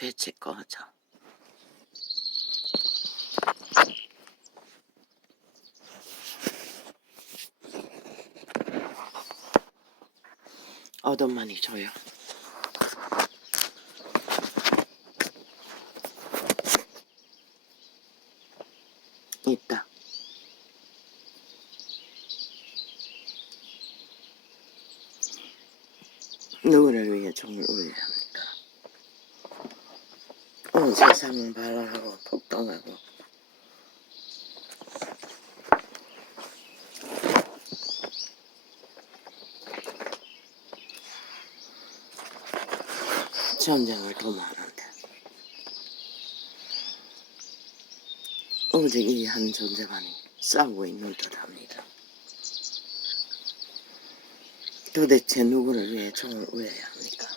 배치 꺼져. 어둠만이 줘요. 있다. 누구를 위해 종을 울려야 합니까? 온 세상은 발랄하고 폭동하고 전쟁을 도모하는데 오직 이 한 존재만이 싸우고 있는 듯합니다. 도대체 누구를 위해 종을 울려야 합니까?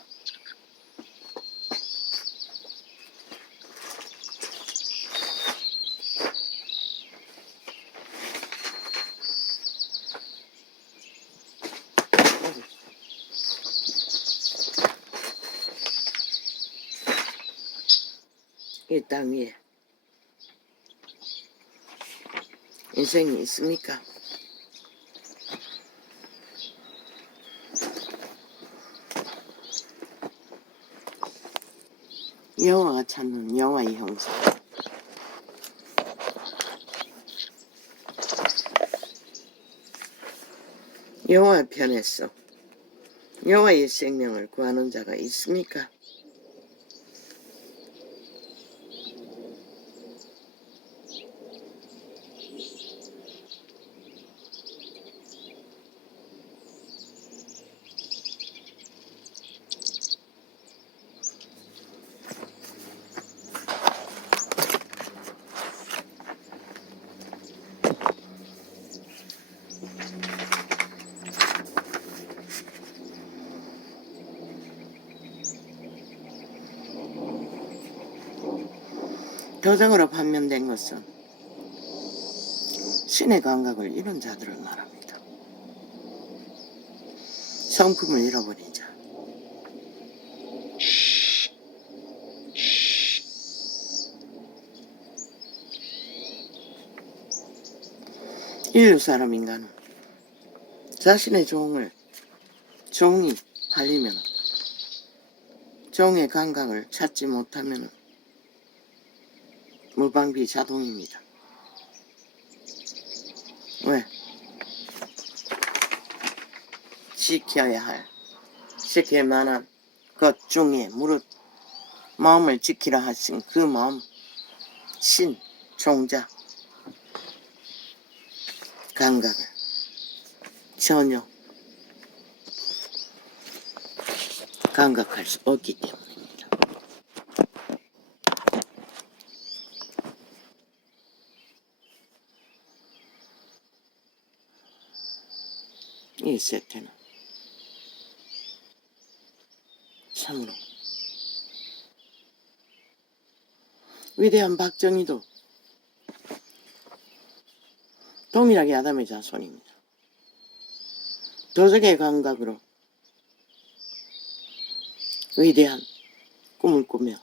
이 땅 위에 인생이 있습니까? 여호와가 찾는 여호와의 형상. 여호와의 편에서 여호와의 생명을 구하는 자가 있습니까? 도적으로 판명된 것은 신의 감각을 잃은 자들을 말합니다. 성품을 잃어버린 자. 인류 사람 인간은 자신의 종이 팔리면 종의 감각을 찾지 못하면 무방비 자동입니다. 왜? 지킬 만한 것 중에 무릇 마음을 지키라 하신 그 마음, 신, 종자, 감각을 전혀 감각할 수 없기 때문입니다. 이 세태는 참으로 위대한 박정희도 동일하게 아담의 자손입니다. 도적의 감각으로 위대한 꿈을 꾸며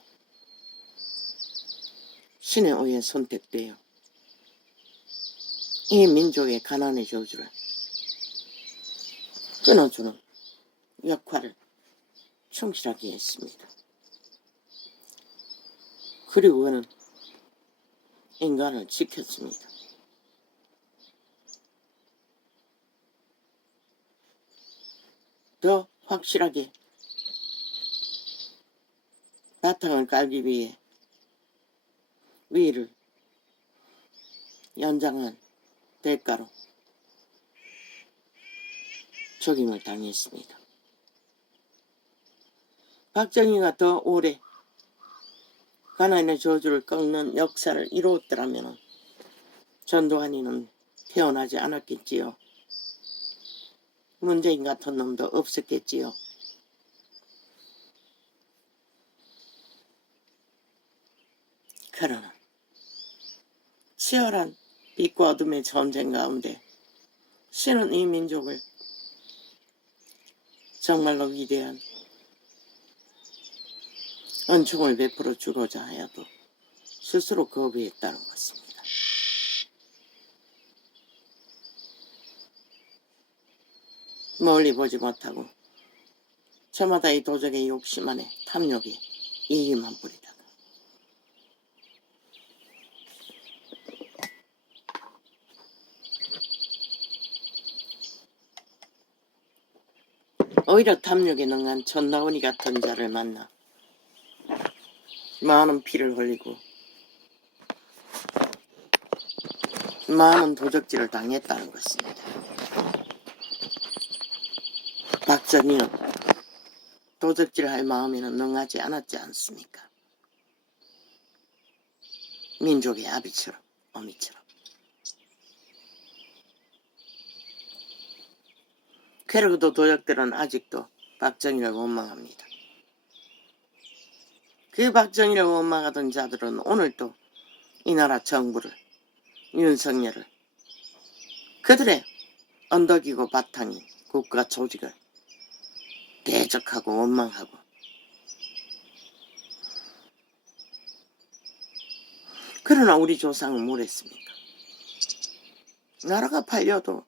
신의 의에 선택되어 이 민족의 가난의 저주를 끊어주는 역할을 충실하게 했습니다. 그리고 그는 인간을 지켰습니다. 더 확실하게 바탕을 깔기 위해 위를 연장한 대가로 죽임을 당했습니다. 박정희가 더 오래 가나안의 저주를 꺾는 역사를 이루었더라면 전두환이는 태어나지 않았겠지요. 문재인 같은 놈도 없었겠지요. 그러나 치열한 빛과 어둠의 전쟁 가운데 신은 이 민족을 정말로 위대한 은총을 베풀어 주고자 하여도 스스로 거부했다는 것입니다. 멀리 보지 못하고 저마다 이 도적의 욕심 안에 탐욕이 이기만 부리다가 오히려 탐욕에 능한 전나원이 같은 자를 만나 많은 피를 흘리고 많은 도적질을 당했다는 것입니다. 박정희는 도적질할 마음에는 능하지 않았지 않습니까? 민족의 아비처럼 어미처럼. 그러고도 도적들은 아직도 박정희를 원망합니다. 그 박정희를 원망하던 자들은 오늘도 이 나라 정부를, 윤석열을, 그들의 언덕이고 바탕인 국가 조직을 대적하고 원망하고, 그러나 우리 조상은 뭘 했습니까? 나라가 팔려도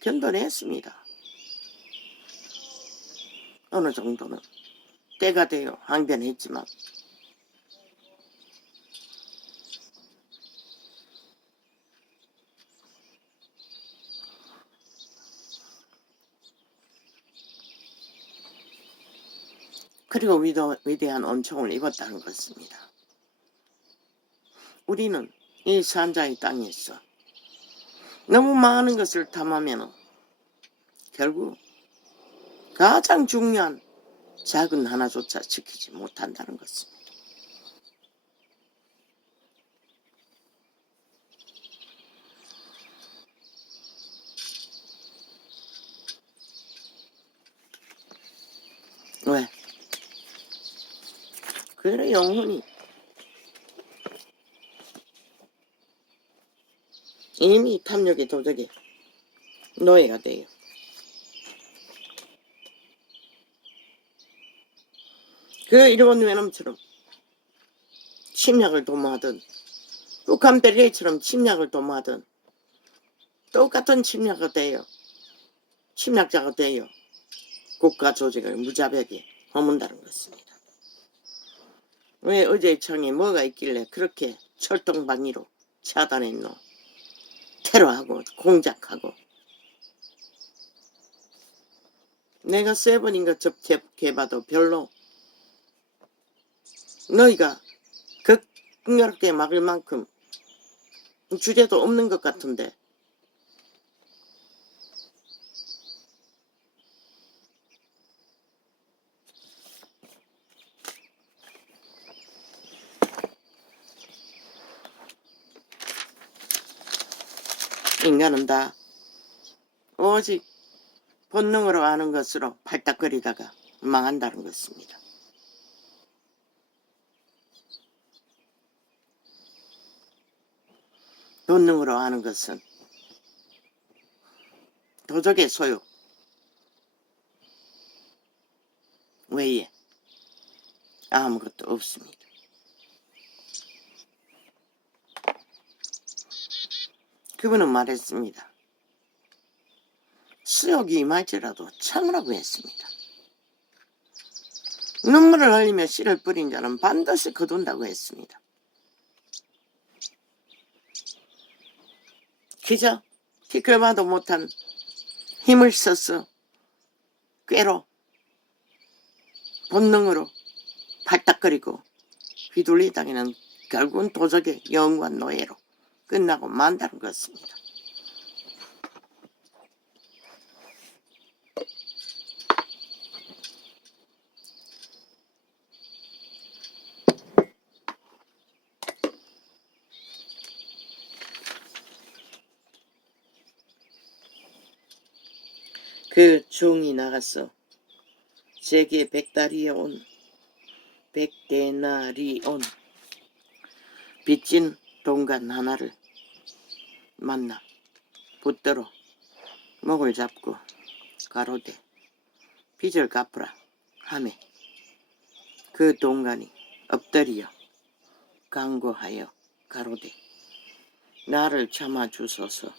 견뎌냈습니다. 어느 정도는 때가 되어 항변했지만 그리고 위대한 은총을 입었다는 것입니다. 우리는 이 산자의 땅에서 너무 많은 것을 탐하면 결국 가장 중요한 작은 하나조차 지키지 못한다는 것입니다. 왜? 그래 영혼이 이미 탐욕의 도적에 노예가 돼요. 그 일본 외놈처럼 침략을 도모하든 북한 벨리처럼 침략을 도모하든 똑같은 침략가 돼요. 침략자가 돼요. 국가 조직을 무자비하게 허문다는 것입니다. 왜 어제 청에 뭐가 있길래 그렇게 철통방위로 차단했노? 테러하고 공작하고. 내가 3번인가 접촉해봐도 별로 너희가 극렬하게 막을 만큼 주제도 없는 것 같은데 인간은 다 오직 본능으로 아는 것으로 팔딱거리다가 망한다는 것입니다. 본능으로 아는 것은 도적의 소유 외에 아무것도 없습니다. 그분은 말했습니다. 수욕이 임할지라도 참으라고 했습니다. 눈물을 흘리며 씨를 뿌린 자는 반드시 거둔다고 했습니다. 그저 티끌마도 못한 힘을 써서 꾀로 본능으로 팔딱거리고 휘둘리다가는 결국은 도적의 영원한 노예로 끝나고 만다는 것입니다. 그 종이 나가서 제게 백데나리온 빚진 동간 하나를 만나 붙들어 목을 잡고 가로되 빚을 갚으라 하매 그 동간이 엎드려 간구하여 가로되 나를 참아주소서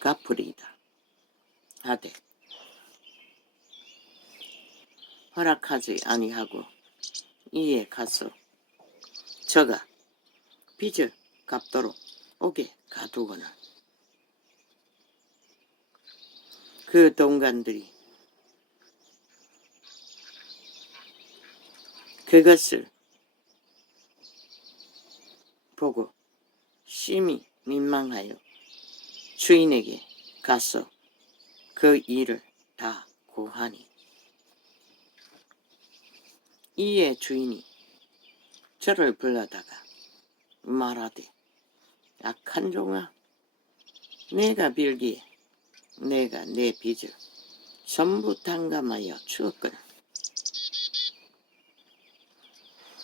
갚으리이다 하되 허락하지 아니하고 이에 가서 저가 빚을 갚도록 오게 가두거나 그 동간들이 그것을 보고 심히 민망하여 주인에게 가서 그 일을 다 고하니 이에 주인이 저를 불러다가 말하되 악한 종아 내가 빌기에 내가 내 빚을 전부 탕감하여 주었거늘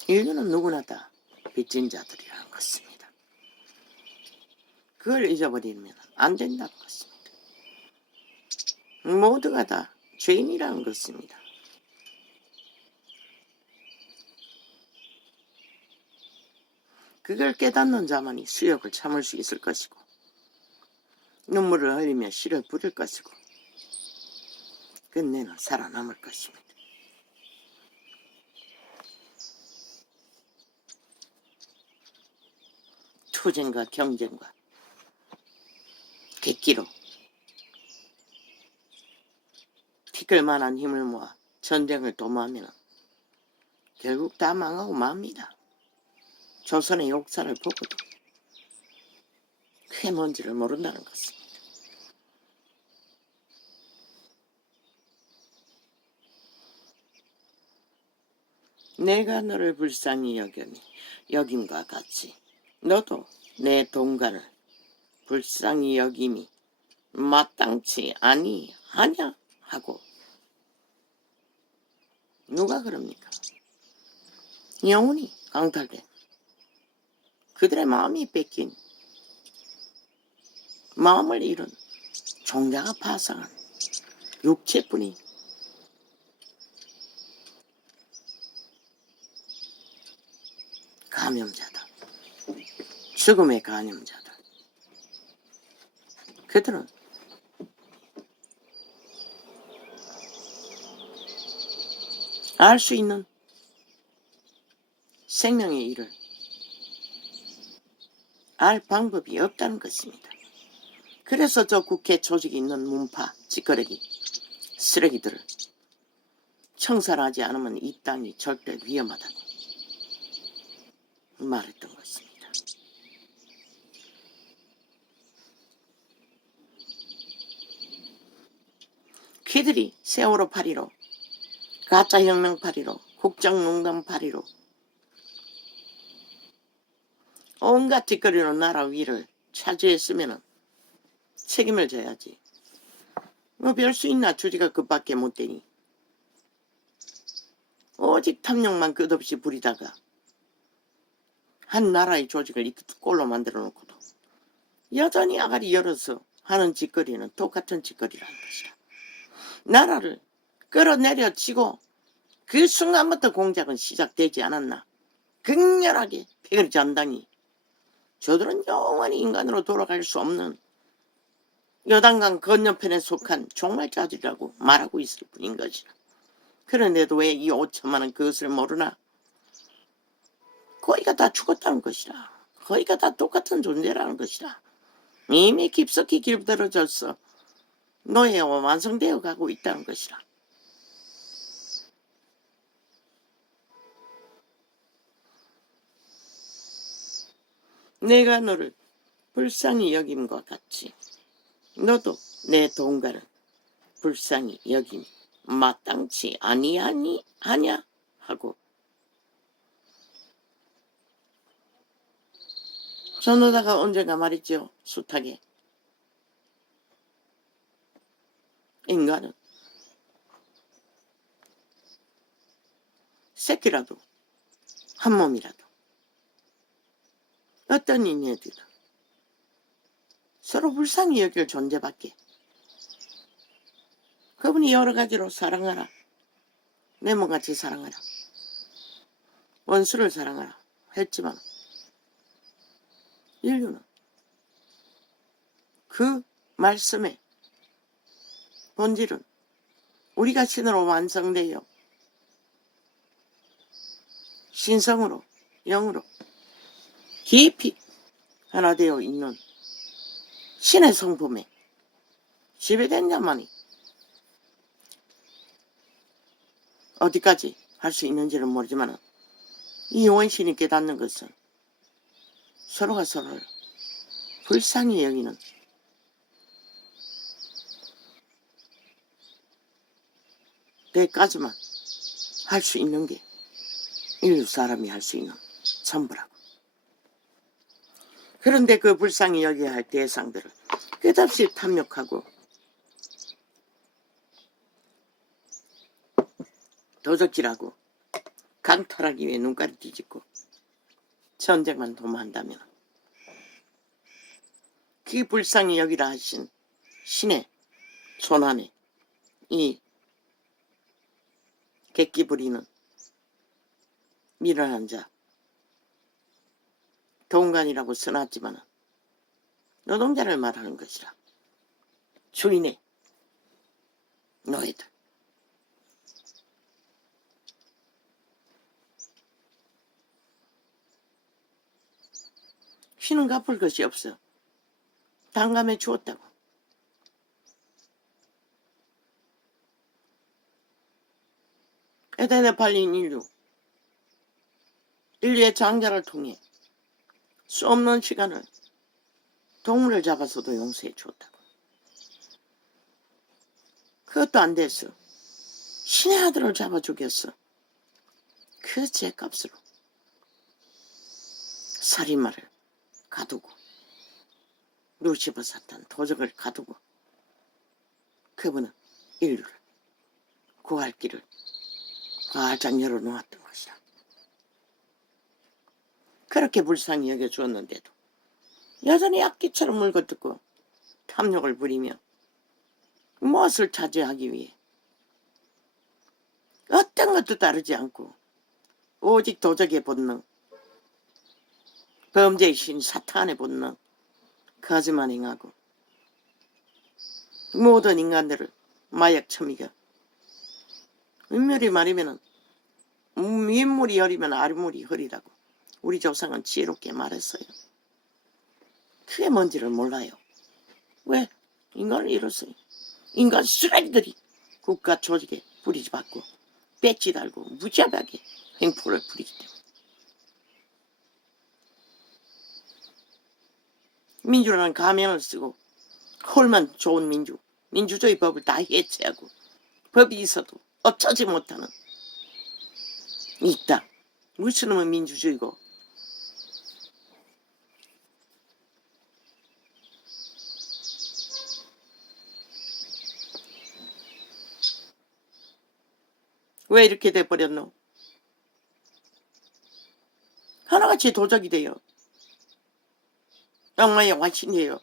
인류는 누구나 다 빚진 자들이라는 것입니다. 그걸 잊어버리면 안 된다는 것입니다. 모두가 다 죄인이라는 것입니다. 그걸 깨닫는 자만이 수욕을 참을 수 있을 것이고 눈물을 흘리며 씨를 뿌릴 것이고 끝내는 살아남을 것입니다. 투쟁과 경쟁과 객기로 티끌만한 힘을 모아 전쟁을 도모하면 결국 다 망하고 맙니다. 조선의 역사를 보고도 그게 뭔지를 모른다는 것입니다. 내가 너를 불쌍히 여김과 같이 너도 내 동간을 불쌍히 여김이 마땅치 아니하냐 하고 누가 그럽니까? 영혼이 강탈된 그들의 마음이 뺏긴 마음을 잃은 종자가 파상한 육체뿐이 감염자다. 죽음의 감염자다. 그들은 알 수 있는 생명의 일을 알 방법이 없다는 것입니다. 그래서 저 국회 조직이 있는 문파, 찌꺼레기, 쓰레기들을 청사를 하지 않으면 이 땅이 절대 위험하다고 말했던 것입니다. 그들이 세월호 8.15, 가짜혁명 8.15, 국정농단 8.15 온갖 짓거리로 나라 위를 차지했으면 책임을 져야지. 뭐 별 수 있나 주지가 그밖에 못 되니 오직 탐욕만 끝없이 부리다가 한 나라의 조직을 이 꼴로 만들어 놓고도 여전히 아가리 열어서 하는 짓거리는 똑같은 짓거리라는 것이다. 나라를 끌어내려치고 그 순간부터 공작은 시작되지 않았나. 극렬하게 패거리 잔당이 저들은 영원히 인간으로 돌아갈 수 없는 여당강 건너편에 속한 종말자들이라고 말하고 있을 뿐인 것이다. 그런데도 왜 이 5천만은 그것을 모르나? 거의가 다 죽었다는 것이다. 거의가 다 똑같은 존재라는 것이다. 이미 깊숙이 길들어져서 노예와 완성되어 가고 있다는 것이다. 내가 너를 불쌍히 여김과 같이 너도 내 동간을 불쌍히 여김이 마땅치 아니하냐 하고 전노다가 언젠가 말했죠. 숱하게 인간은 새끼라도 한 몸이라도 어떤 인연이든 서로 불쌍히 여길 존재밖에 그분이 여러 가지로 사랑하라. 내 몸같이 사랑하라. 원수를 사랑하라 했지만 인류는 그 말씀의 본질은 우리가 신으로 완성되어 신성으로 영으로 깊이 하나 되어 있는 신의 성품에 지배된 자만이 어디까지 할 수 있는지는 모르지만 이 원신이 깨닫는 것은 서로가 서로를 불쌍히 여기는 때까지만 할 수 있는 게 인류 사람이 할 수 있는 전부라고. 그런데 그 불쌍히 여겨야 할 대상들을 끝없이 탐욕하고 도적질하고 강탈하기 위해 눈깔이 뒤집고 전쟁만 도모한다면 그 불쌍히 여기라 하신 신의 손 안에 이 객기 부리는 미련한 자 동간이라고 써놨지만 노동자를 말하는 것이라. 주인의 노예들. 신은 갚을 것이 없어. 단감해 주었다고. 에덴에 팔린 인류의 장자를 통해 수 없는 시간을 동물을 잡아서도 용서해 주었다고. 그것도 안 됐어. 신의 아들을 잡아 죽였어. 그 죄값으로 살인마를 가두고 루시퍼 사탄 도적을 가두고 그분은 인류를 구할 길을 활짝 열어놓았던 것이라. 그렇게 불쌍히 여겨주었는데도 여전히 악기처럼 물거뜯고 탐욕을 부리며 무엇을 차지하기 위해 어떤 것도 따르지 않고 오직 도적의 본능, 범죄의 신 사탄의 본능, 거짓말 행하고 모든 인간들을 마약 처미겨. 엄밀히 말하면 윗물이 여리면 아랫물이 흐리라고 우리 조상은 지혜롭게 말했어요. 그게 뭔지를 몰라요. 왜? 인간을 잃었어요. 인간 쓰레기들이 국가 조직에 부리지받고 배지 달고 무자비하게 횡포를 부리기 때문에. 민주라는 가면을 쓰고 홀만 좋은 민주주의 법을 다 해체하고 법이 있어도 어쩌지 못하는 이 땅. 무슨 놈은 민주주의고 왜 이렇게 돼버렸노? 하나같이 도적이 돼요. 악마의 화신이에요.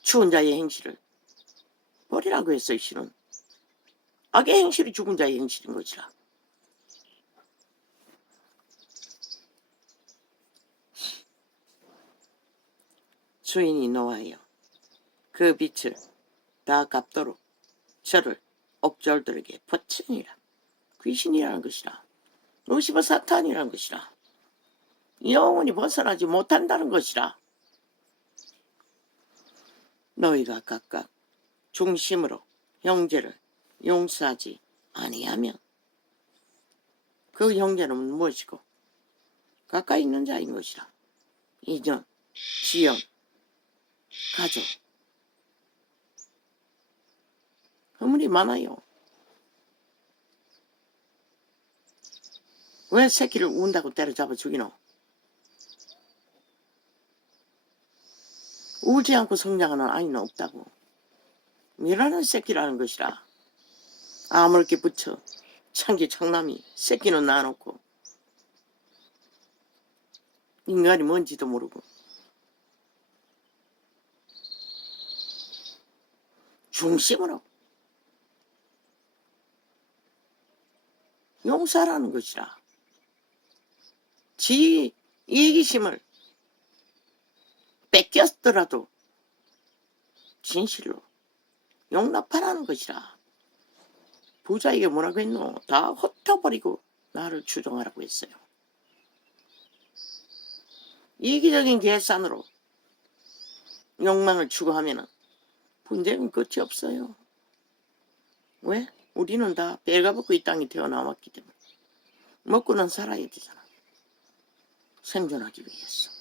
추운 자의 행실을 버리라고 했어요. 신은 악의 행실이 죽은 자의 행실인 것이라. 주인이 노하여 그 빛을 다 갚도록 저를 옥졸들에게 버치니라. 귀신이라는 것이라. 루시퍼 사탄이라는 것이라. 영원히 벗어나지 못한다는 것이라. 너희가 각각 중심으로 형제를 용서하지 아니하면 그 형제는 무엇이고 가까이 있는 자인 것이라. 인연, 지연, 가족. 허물이 많아요. 왜 새끼를 운다고 때려잡아 죽이노? 울지 않고 성장하는 아이는 없다고. 미라는 새끼라는 것이라. 아무렇게 붙여 창기 창남이 새끼는 낳아놓고 인간이 뭔지도 모르고 중심으로 용서하라는 것이라. 지 이기심을 뺏겼더라도 진실로 용납하라는 것이라. 부자에게 뭐라고 했노? 다 흩어버리고 나를 추종하라고 했어요. 이기적인 계산으로 욕망을 추구하면 분쟁은 끝이 없어요. 왜? 우리는 다 배가 붙고 이 땅에 태어나왔기 때문에 먹고는 살아야 되잖아. 생존하기 위해서.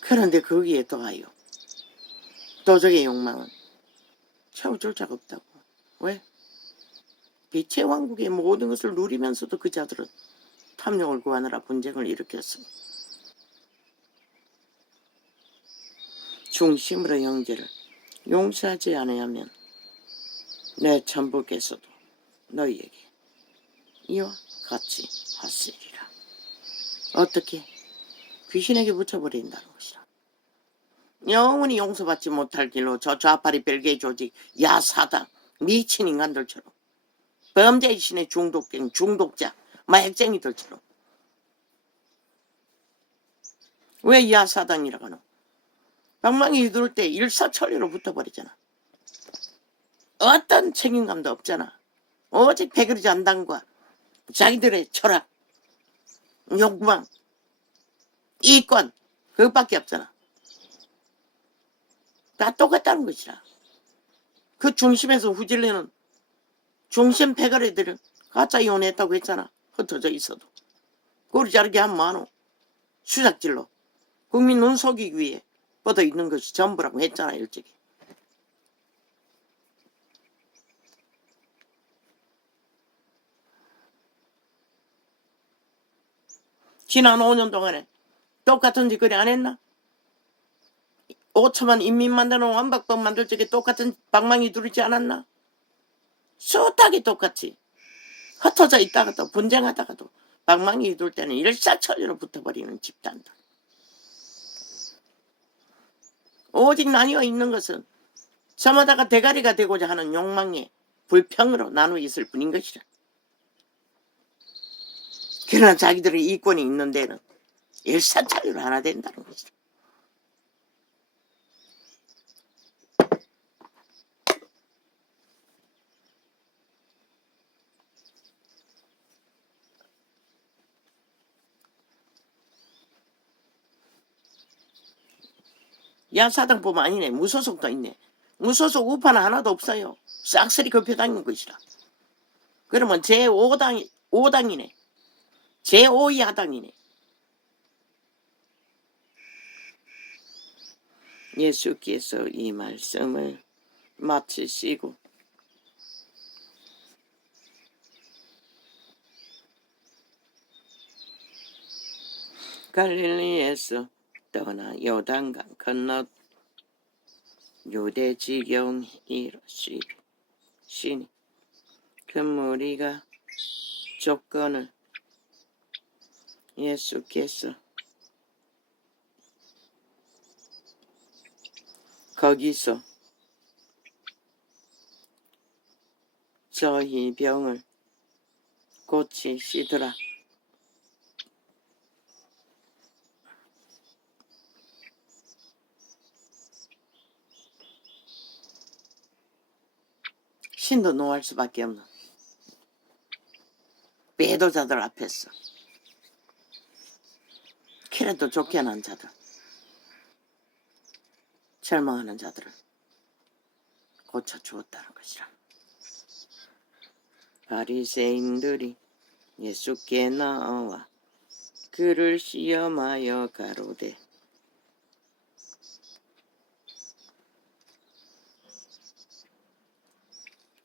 그런데 거기에 더하여 도적의 욕망은 채워줄 자가 없다고. 왜? 빛의 왕국의 모든 것을 누리면서도 그 자들은 탐욕을 구하느라 분쟁을 일으켰어. 중심으로 형제를 용서하지 않으면 내 천부께서도 너희에게 이와 같이 하시리라. 어떻게? 귀신에게 붙여버린다는 것이라. 영원히 용서받지 못할 길로 저 좌파리 별개의 조직, 야사당, 미친 인간들처럼 범죄의 신의 중독갱, 중독자, 마약쟁이들처럼. 왜 야사당이라고 하노? 방망이 휘두를 때 일사천리로 붙어버리잖아. 어떤 책임감도 없잖아. 오직 배그리 잔당과 자기들의 철학, 욕망, 이권, 그것밖에 없잖아. 다 똑같다는 것이라. 그 중심에서 후질리는 중심 패거리들은 가짜 이혼했다고 했잖아. 흩어져 있어도. 그걸 자르게 하면 많어. 수작질로. 국민 눈 속이기 위해 뻗어 있는 것이 전부라고 했잖아, 일찍이. 지난 5년 동안에 똑같은 짓거리 안 했나? 5천만 인민 만드는 완박법 만들 적에 똑같은 방망이 두르지 않았나? 숱하게 똑같이 흩어져 있다가도 분쟁하다가도 방망이 둘 때는 일사천리로 붙어버리는 집단들. 오직 나뉘어 있는 것은 저마다가 대가리가 되고자 하는 욕망에 불평으로 나누어 있을 뿐인 것이라. 그러나 자기들의 이권이 있는 데는 일사천리로 하나 된다는 것이다. 야사당뿐만 아니네. 무소속도 있네. 무소속 우파는 하나도 없어요. 싹쓸이 급여당인 것이라. 그러면 제5당이네. 제5야당이네. 예수께서 이 말씀을 마치시고 갈릴리에서 떠나 요단강 건너 유대 지경에 이르시니 그 무리가 조건을 예수께서 거기서 저희 병을 고치시더라. 신도 노할 수밖에 없는 배도자들 앞에서 그래도 쫓겨난 자들, 절망하는 자들을 고쳐주었다는 것이라. 바리새인들이 예수께 나와 그를 시험하여 가로되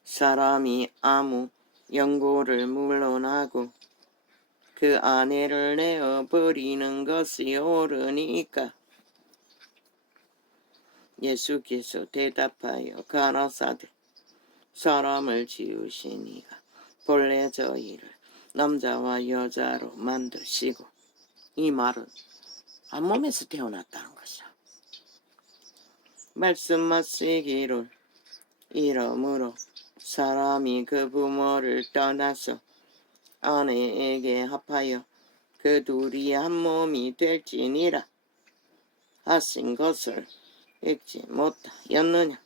사람이 아무 영고를 물러나고 그 아내를 내어버리는 것이 옳으니까? 예수께서 대답하여 가라사대 사람을 지으신 이가 본래 저희를 남자와 여자로 만드시고. 이 말은 한 몸에서 태어났다는 것이야. 말씀하시기를 이러므로 사람이 그 부모를 떠나서 아내에게 합하여 그 둘이 한 몸이 될지니라 하신 것을 읽지 못하였느냐.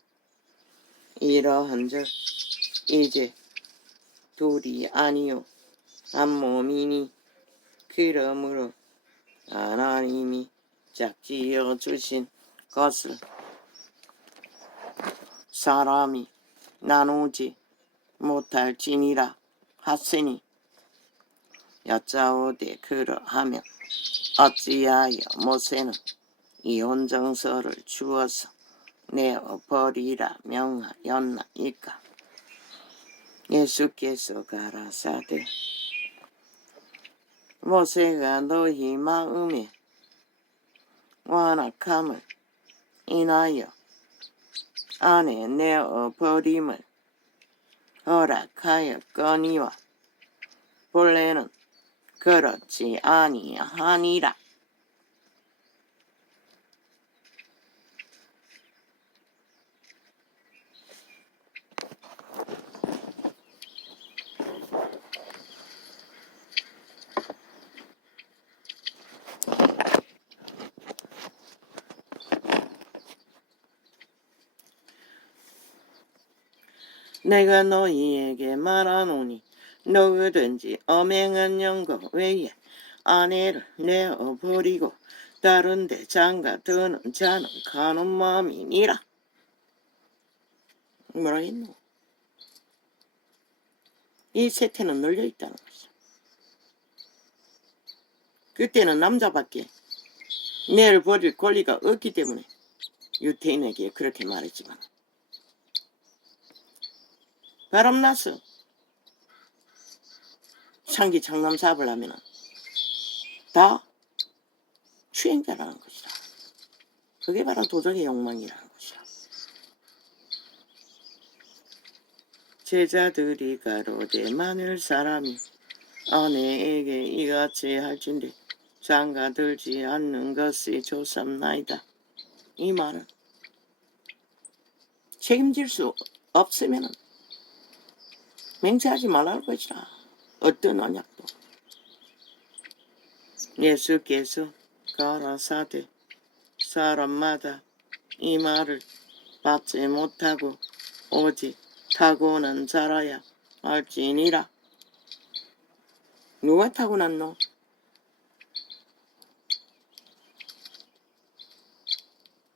이러한즉 이제 둘이 아니요 한 몸이니 그러므로 하나님이 짝지어 주신 것을 사람이 나누지 못할지니라 하시니 여짜오되 그러하면 어찌하여 모세는 이혼정서를 주어서 내어버리라 명하였나이까. 예수께서 가라사대 모세가 너희 마음에 완악함을 인하여 아내 내어버림을 허락하였거니와 본래는 그렇지 아니하니라. 내가 너희에게 말하노니 누구든지 엄행한 영거 외에 아내를 내어버리고 다른 데 장가드는 자는 가는 마음이니라. 뭐라 했노? 이 세태는 널려있다는 것이야. 그때는 남자밖에 내를 버릴 권리가 없기 때문에 유태인에게 그렇게 말했지만 바람나서 상기 장남 잡으려면 다 추행자라는 것이라. 그게 바로 도적의 욕망이라는 것이라. 제자들이 가로되 만일 사람이 아내에게 이같이 할진대 장가들지 않는 것이 좋삼나이다. 이 말은 책임질 수 없으면 맹세하지 말라는 것이라. 어떤 언약도. 예수께서 가라사대 사람마다 이 말을 받지 못하고 오직 타고난 자라야 할지니라. 누가 타고났노?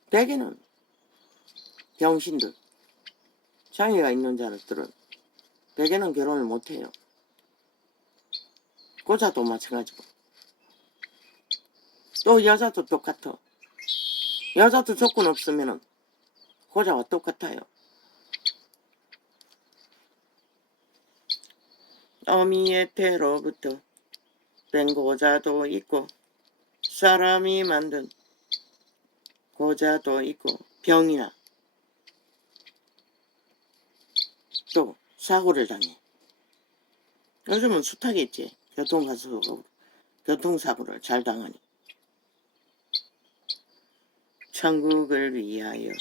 대개는 병신들, 장애가 있는 자들은 대개는 결혼을 못해요. 고자도 마찬가지고 또 여자도 똑같아. 여자도 조건 없으면 고자와 똑같아요. 어미의 태로부터 된 고자도 있고 사람이 만든 고자도 있고 병이나 또 사고를 당해. 요즘은 숱하겠지. 교통사고를 잘 당하니. 천국을 위하여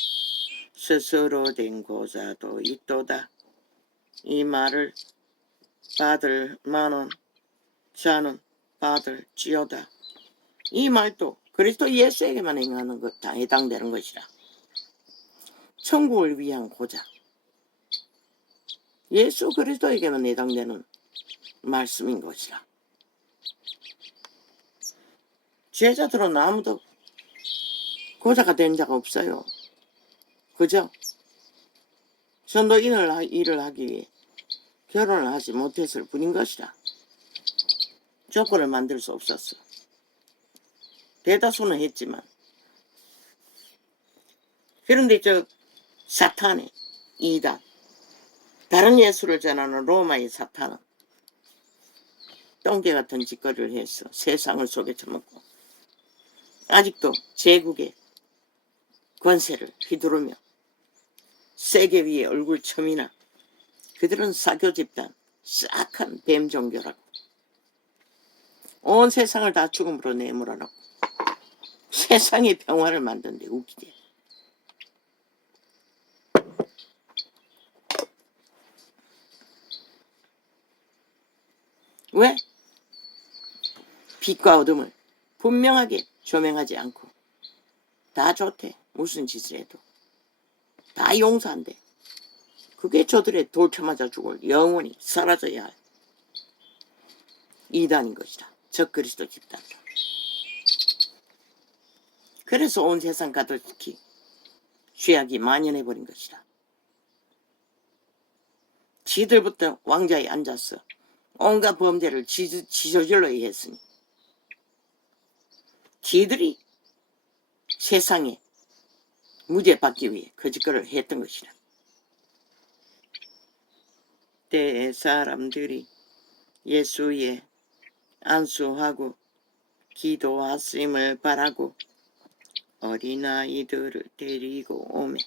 스스로 된 고자도 있도다. 이 말을 받을 만한 자는 받을지어다. 이 말도 그리스도 예수에게만 행하는 것 다 해당되는 것이라. 천국을 위한 고자. 예수 그리스도에게만 해당되는 말씀인 것이라. 제자들은 아무도 고자가 된 자가 없어요. 그죠? 전도 일을 하기 위해 결혼을 하지 못했을 뿐인 것이라. 조건을 만들 수 없었어. 대다수는 했지만. 그런데 사탄의 이단, 다른 예수를 전하는 로마의 사탄은 똥개 같은 짓거리를 해서 세상을 속에 처먹고 아직도 제국의 권세를 휘두르며 세계 위에 얼굴첨이나 그들은 사교 집단, 싹한 뱀 종교라고 온 세상을 다 죽음으로 내몰아놓고 세상의 평화를 만든데 웃기지. 왜? 빛과 어둠을 분명하게 조명하지 않고 다 좋대. 무슨 짓을 해도 다 용서한대. 그게 저들의 돌쳐맞아 죽을 영원히 사라져야 할 이단인 것이다. 적그리스도 집단. 그래서 온 세상 가득히 죄악이 만연해버린 것이다. 지들부터 왕자에 앉아서 온갖 범죄를 지저질러 했으니 지들이 세상에 무죄 받기 위해 거짓거리를 했던 것이다. 때에 사람들이 예수의 안수하고 기도하심을 바라고 어린아이들을 데리고 오매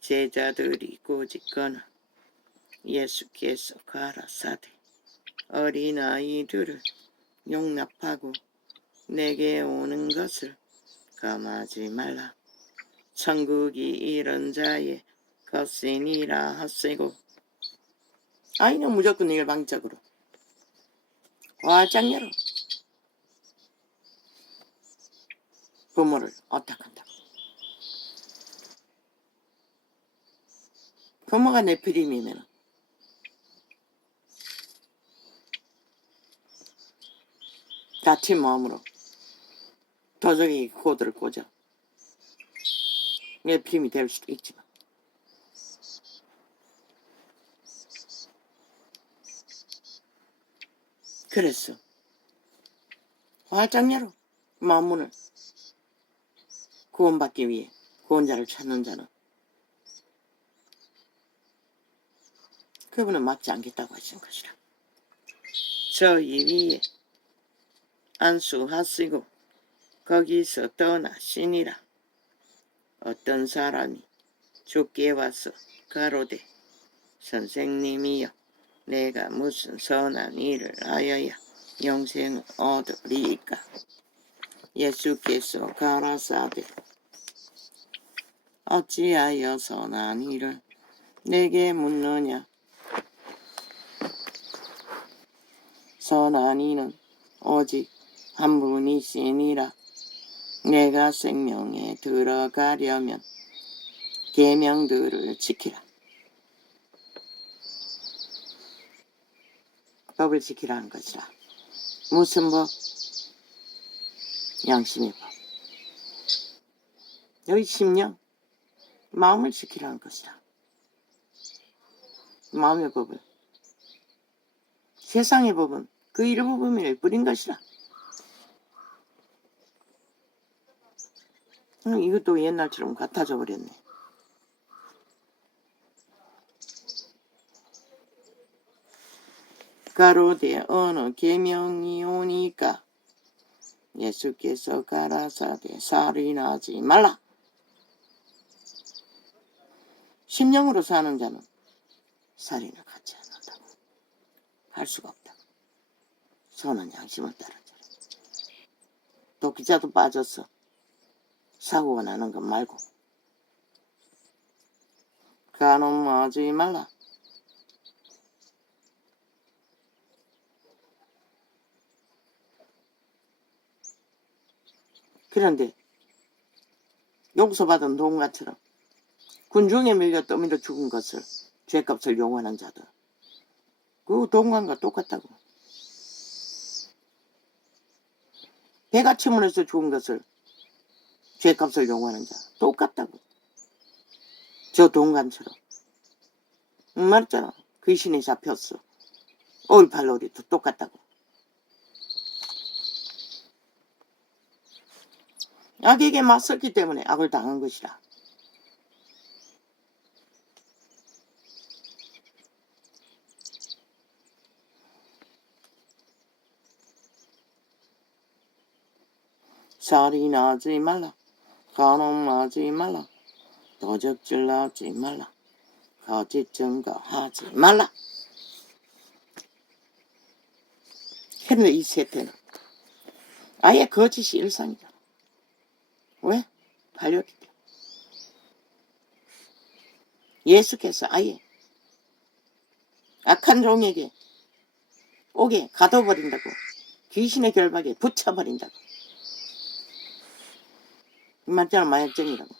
제자들이 꼬집거나 예수께서 가라사대 어린아이들을 용납하고 내게 오는 것을 감하지 말라. 천국이 이런 자의 것이니라 하시고 아이는 무조건 일방적으로 활짝 열어 부모를 어떡한다. 부모가 네피림이면 다친 마음으로 도적이 코드를 꽂아 네피림이 될 수도 있지만 그랬어. 활짝 열어 마음문을. 구원받기 위해 구원자를 찾는 자는 그분은 막지 않겠다고 하신 것이라. 저희 위에 안수하시고 거기서 떠나시니라. 어떤 사람이 죽게 와서 가로되 선생님이여 내가 무슨 선한 일을 하여야 영생을 얻으리이까. 예수께서 가라사대 어찌하여 선한 일을 내게 묻느냐. 선한 이는 오직 한 분이시니라. 내가 생명에 들어가려면 계명들을 지키라. 법을 지키라는 것이라. 무슨 법? 양심의 법. 여기 심령, 마음을 지키라는 것이라. 마음의 법을. 세상의 법은 그 일부분을 뿌린 것이라. 이것도 옛날처럼 같아져 버렸네. 가로되 어느 계명이 오니까 예수께서 가라사대 살인하지 말라. 심령으로 사는 자는 살인을 갖지 않는다고 할 수가 없다. 선한 양심을 따른 자는. 또 기자도 빠져서 사고가 나는 것 말고 간음하지 말라. 그런데 용서받은 동가처럼 군중에 밀려 떠밀려 죽은 것을 죄값을 용하는 자들 그 동간과 똑같다고. 배가 침몰해서 죽은 것을 죄값을 용하는 자 똑같다고. 저 동간처럼 말했잖아. 귀신이 잡혔어. 올팔놀이도 똑같다고. 악에게 맞섰기 때문에 악을 당한 것이라. 살인하지 말라. 간음하지 말라. 도적질하지 말라. 거짓 증거하지 말라. 그런데 이 세태는 아예 거짓이 일상이다. 왜? 팔렸기 때문에. 예수께서 아예 악한 종에게 옥에 가둬버린다고. 귀신의 결박에 붙여버린다고. 이 말자는 마약쟁이라고.